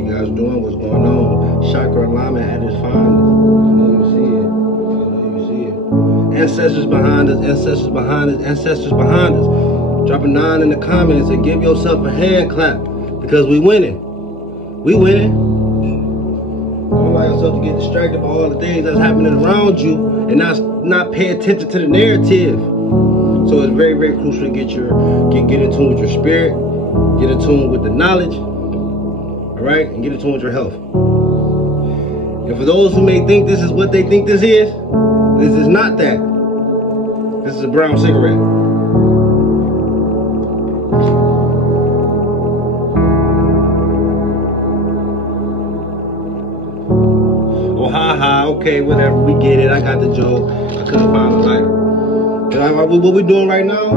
you guys doing? What's going on? Chakra alignment at its finest. I know you see it. I know you see it. Ancestors behind us, ancestors behind us, ancestors behind us. Drop a 9 in the comments and give yourself a hand clap because we winning. We winning. Don't allow yourself to get distracted by all the things that's happening around you and not pay attention to the narrative. So it's very, very crucial to get in tune with your spirit, get in tune with the knowledge, all right, and get in tune with your health. And for those who may think this is what they think this is not that. This is a brown cigarette. Oh, ha, okay, whatever, we get it. I got the joke. I couldn't find a lighter. What we're doing right now,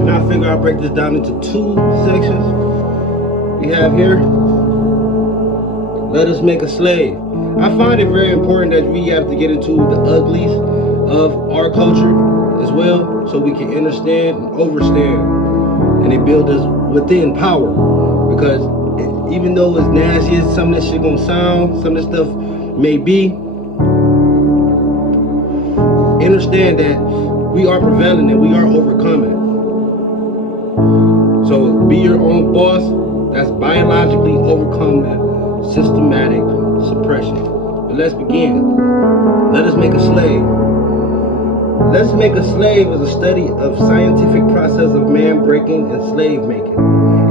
and I figure I'll break this down into 2 sections. We have here, let us make a slave. I find it very important that we have to get into the uglies of our culture as well, so we can understand and overstand, and it builds us within power. Because even though as nasty as some of this shit gonna sound, some of this stuff may be, understand that we are prevailing and we are overcoming. So be your own boss. That's biologically overcoming systematic suppression. But let's begin. Let us make a slave. Let's make a slave is a study of scientific process of man breaking and slave making.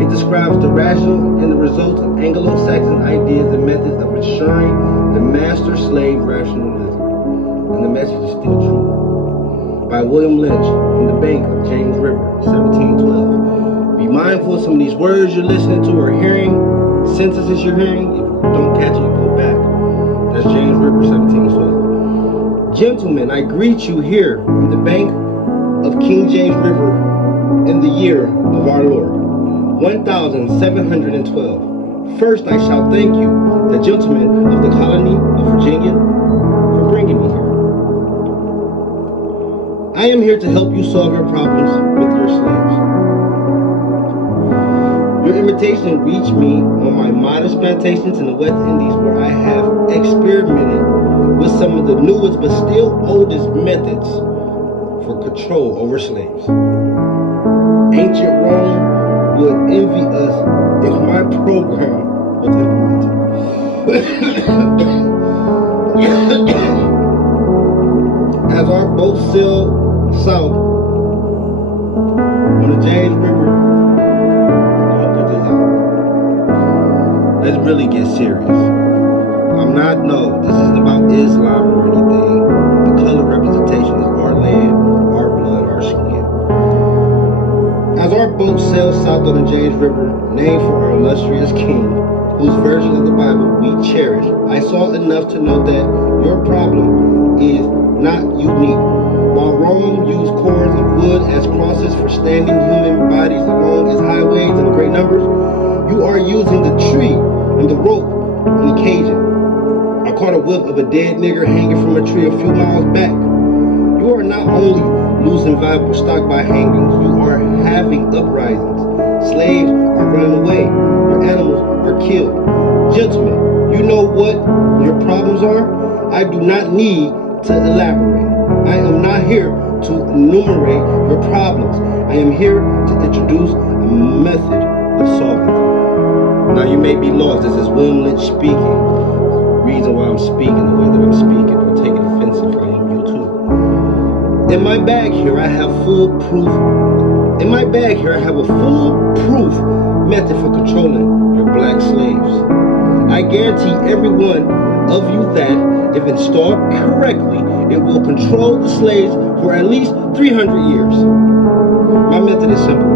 It describes the rational and the results of Anglo-Saxon ideas and methods of ensuring the master-slave rationalism. And the message is still true. By William Lynch, in the bank of James River, 1712. Be mindful of some of these words you're listening to or hearing, sentences you're hearing. If you don't catch it, go back. That's James River, 1712. Gentlemen, I greet you here in the bank of King James River in the year of our Lord, 1712. First, I shall thank you, the gentlemen of the colony of Virginia, for bringing me here. I am here to help you solve your problems with your slaves. Your invitation reached me on my modest plantations in the West Indies, where I have experimented with some of the newest but still oldest methods for control over slaves. Ancient Rome would envy us if my program was implemented. As our boats sail south on the James River, put this out. Let's really get serious. This isn't about Islam or anything. The color representation is our land, our blood, our skin. As our boat sails south on the James River, named for our illustrious king, whose version of the Bible we cherish, I saw enough to know that your problem is not unique. While Rome used cords of wood as crosses for standing human bodies along its highways in great numbers, you are using the tree and the rope and the caging. I caught a whiff of a dead nigger hanging from a tree a few miles back. You are not only losing valuable stock by hangings, you are having uprisings. Slaves are running away. Your animals are killed. Gentlemen, you know what your problems are? I do not need to elaborate. I am not here to enumerate your problems. I am here to introduce a method of solving them. Now you may be lost. This is William Lynch speaking. Reason why I'm speaking the way that I'm speaking. Don't take it offensive. I am you too. In my bag here, I have a foolproof method for controlling your black slaves. I guarantee every one of you that, if installed correctly, it will control the slaves for at least 300 years. My method is simple.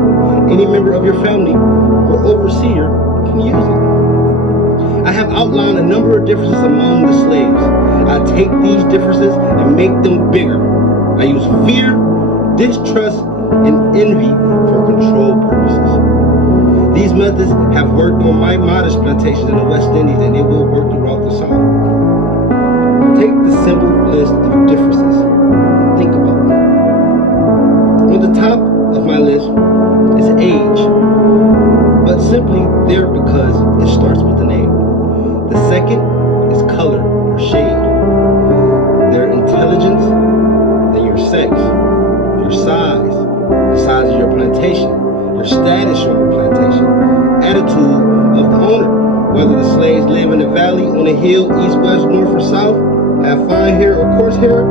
Any member of your family or overseer can use it. I have outlined a number of differences among the slaves. I take these differences and make them bigger. I use fear, distrust, and envy for control purposes. These methods have worked on my modest plantations in the West Indies, and it will work throughout the South. Take the simple list of differences. Think about them. On the top of my list is age, but simply there because it starts with an A. The second is color or shade. Their intelligence, then your sex, your size, the size of your plantation, your status on the plantation, attitude of the owner, whether the slaves live in a valley, on a hill, east, west, north, or south, have fine hair or coarse hair,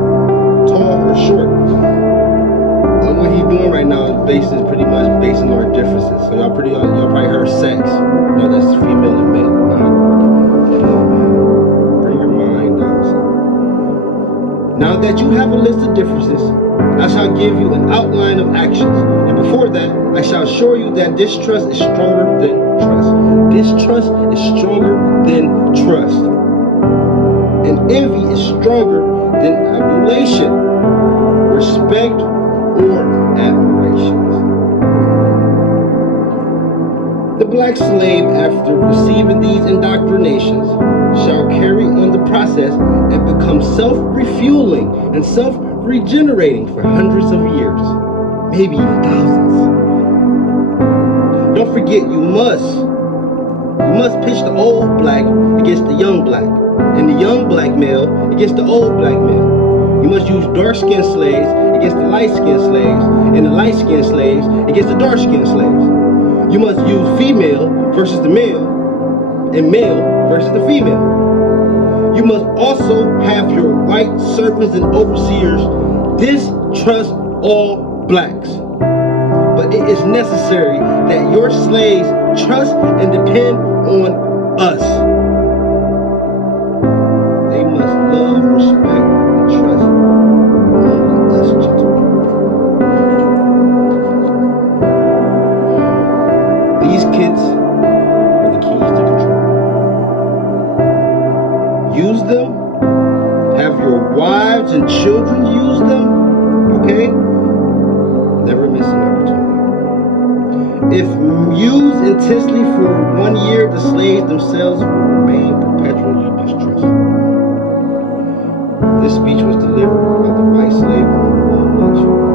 tall or short. And what he's doing right now is pretty much basing our differences. So y'all probably heard sex. No, that's female and male. Bring your mind down. Now that you have a list of differences, I shall give you an outline of actions. And before that, I shall assure you that distrust is stronger than trust. Distrust is stronger than trust. And envy is stronger than adulation, respect, or admirations. The black slave, after receiving these indoctrinations, shall carry on the process and become self-refueling and self-regenerating for hundreds of years, maybe even thousands. Don't forget, you must pitch the old black against the young black, and the young black male against the old black male. You must use dark-skinned slaves against the light-skinned slaves, and the light-skinned slaves against the dark-skinned slaves. You must use female versus the male, and male versus the female. You must also have your white servants and overseers distrust all blacks. But it is necessary that your slaves trust and depend on us. They must love, respect, and trust only us, gentlemen. These kids are the keys to control. Use them. Have your wives and children use them. Okay? Never miss an opportunity. If used intensely for 1 year, the slaves themselves will remain perpetually distrustful. This speech was delivered by the white slave owner, Lynch.